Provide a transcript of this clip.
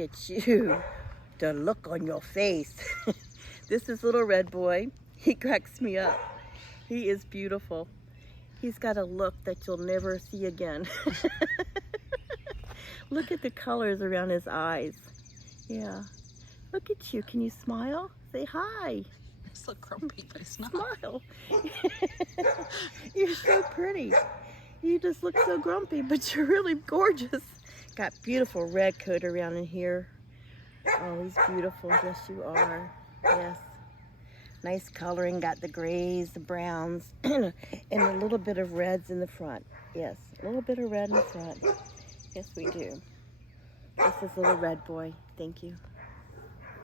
It's you, the look on your face. This is little red boy. He cracks me up. He is beautiful. He's got a look that you'll never see again. Look at the colors around his eyes. Yeah. Look at you. Can you smile? Say hi. I just look grumpy, but it's not. Smile. You're so pretty. You just look so grumpy, but you're really gorgeous. Got beautiful red coat around in here. Oh, he's beautiful. Yes, you are. Yes. Nice coloring. Got the grays, the browns, and a little bit of reds in the front. Yes, a little bit of red in the front. Yes, we do. This is little red boy. Thank you.